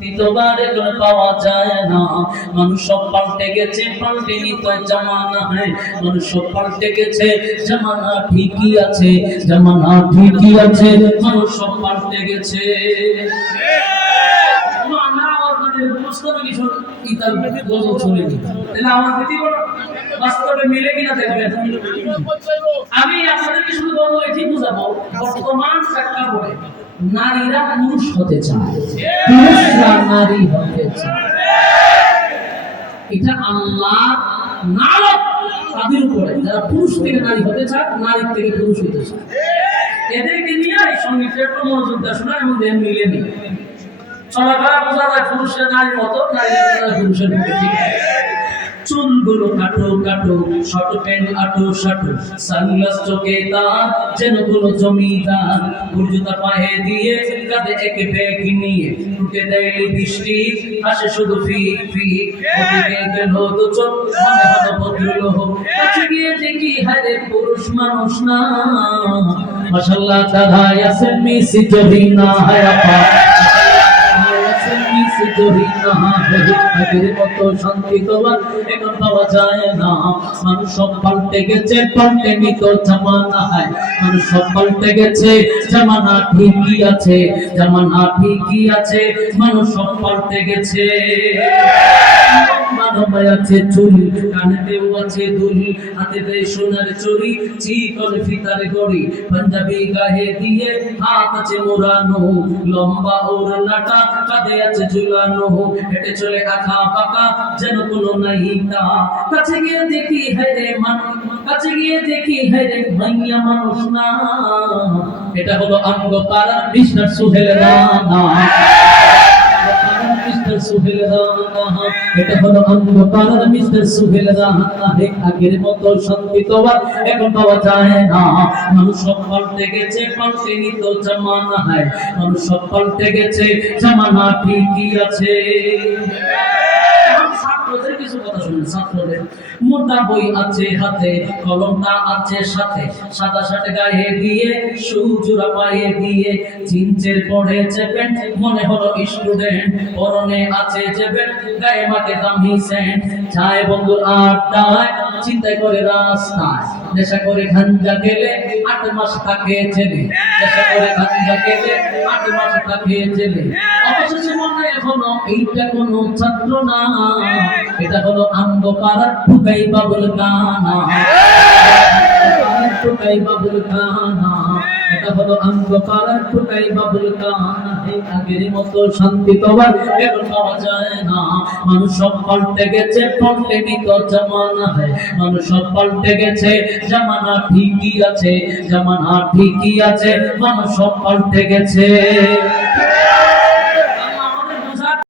দ্বিতীয়বার এখন পাওয়া যায় না। মানুষ সব পাল্টে গেছে, পাল্টেনি তো জামানা হয়। মানুষ সব পাল্টে গেছে, জামানা ঠিকই আছে, জামানা ঠিকই আছে, মানুষ সব পাল্টে গেছে। বাস্তবে মিলে কিনা দেখবেন। আমি আপনাদেরকে শুধু বলবো এটি বুঝাবো, বর্তমান প্রেক্ষাপটে নারীরা পুরুষ হতে চায়, পুরুষরা নারী হতে চায়। এটা আল্লাহ নারক তাদের উপরে, যারা পুরুষ থেকে নারী হতে চায়, নারী থেকে পুরুষ হতে চায়। এদেরকে নিয়ে এই সঙ্গীতের একটু মনোযোগ দেওয়া শোনা এবং দেন মিলে নিয়ে চলাফেরা বোঝা যায় পুরুষের নারীর মতো, নারীর পুরুষের মতো। ঠিক আছে, চুলগুলো কাটো কাটো, শর্ট প্যান্ট আটো শাটো, সানগ্লাস চোখে তার যেন কোনো জমিদার, জুতা পায়ে দিয়ে কাঁধে এক ব্যাগ নিয়ে টুকে দেয় বৃষ্টি, আসে শুধু ফিক ফিক, ওদিকে গেল তো চোখ মনে হলো ভদ্রলোক, কাছে গিয়ে দেখি হারে পুরুষ মানুষ না, মাশাআল্লাহ দাদাই আছেন মিসি জহিনা হায়াপা শান্তি তোমার এখন পাওয়া যায় না। মানুষ সব পাল্টে গেছে, পাল্টেনি তো জামানা হয়। মানুষ সব পাল্টে গেছে, জামানা ঠিকই আছে, জামানা ঠিকই আছে, মানুষ সব পাল্টে গেছে। মানবায় আছে চুল, কানেতেও আছে দুল, হাতেতে সোনার চড়ি, চিকন ফিতার গড়ি, পাঞ্জাবি গায়ে দিয়ে হাত আছে মোড়ানো, লম্বা ওড়নাটা কাঁধে আছে ঝুলানো, হেঁটে চলে আঁকা বাঁকা যেন কোনো নায়িকা, কাছে গিয়ে দেখি হায়রে মানুষ, কাছে গিয়ে দেখি হায়রে মাইয়া মানুষ না, এটা হলো আঙ্গ পাড়ার মিস্টার সোহেল রানা, মিস্টার সোহেল রানা, এটা হলো আঙ্গ পাড়ার মিস্টার সোহেল রানা। আগের মতো শান্তি তোমার এখন পাওয়া যায় না। মানুষ সব পাল্টে গেছে, পাল্টেনি তো জামানা হয়। মানুষ সব পাল্টে গেছে, জামানা ঠিকই আছে। ছাত্রদের কিছু কথা শুনুন। ছাত্রদের মোটা বই আছে হাতে, কলমটা আছে সাথে, সাদা শার্ট গায়ে দিয়ে, সুজোড়া পায়ে দিয়ে, জিন্সের পড়েছে প্যান্ট, মনে হলো স্টুডেন্ট, পরনে আছে যে প্যান্ট, গায়ে মাঠে দামি সেন্ট, যায় বন্ধুর আড্ডায়, চিন্তায় করে রাস্তায়, নেশা করে গাঞ্জা খেলে 8 মাস থাকে জেলে, নেশা করে গাঞ্জা খেলে 8 মাস থাকে জেলে, অবশেষে মনে এখনো এইটা কোনো ছাত্র না, এটা হলো আঙ্গ পাড়ার ঠুকাই বাবুল গানা, ঠুকাই বাবুল গানা, এটা হলো আঙ্গ পাড়ার ঠুকাই বাবুল গানা। আগের মতো শান্তি তোমার এখন পাওয়া যায় না। মানুষ সব পাল্টে গেছে, পাল্টেনি তো জামানা হয়। মানুষ সব পাল্টে গেছে, জামানা ঠিকই আছে, জামানা ঠিকই আছে, মানুষ সব পাল্টে গেছে।